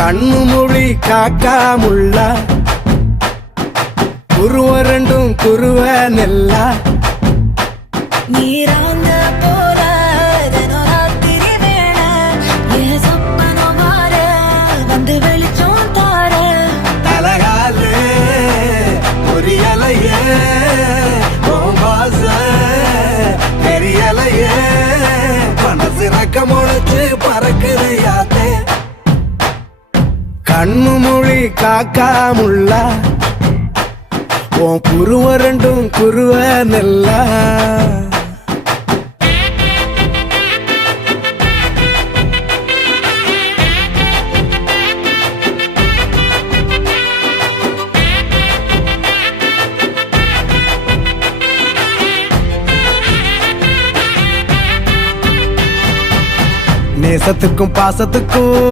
கண்ணு மொழி காக்காமுள்ள குருவ ரெண்டும் குருவ நெல்லா நீராங்க போல ராத்திரி வேண என் சொப்பனம் மாற வந்து வெளிச்சம் தார தலகாலே பொரியலையே வாச பெரியலையே மனசு ரக்க முளைச்சு பறக்குது யாத்தே கண்ணு மொழி காக்காமுள்ள உன் குருவ ரெண்டும் குருவ நெல்லா நேசத்துக்கும் பாசத்துக்கும்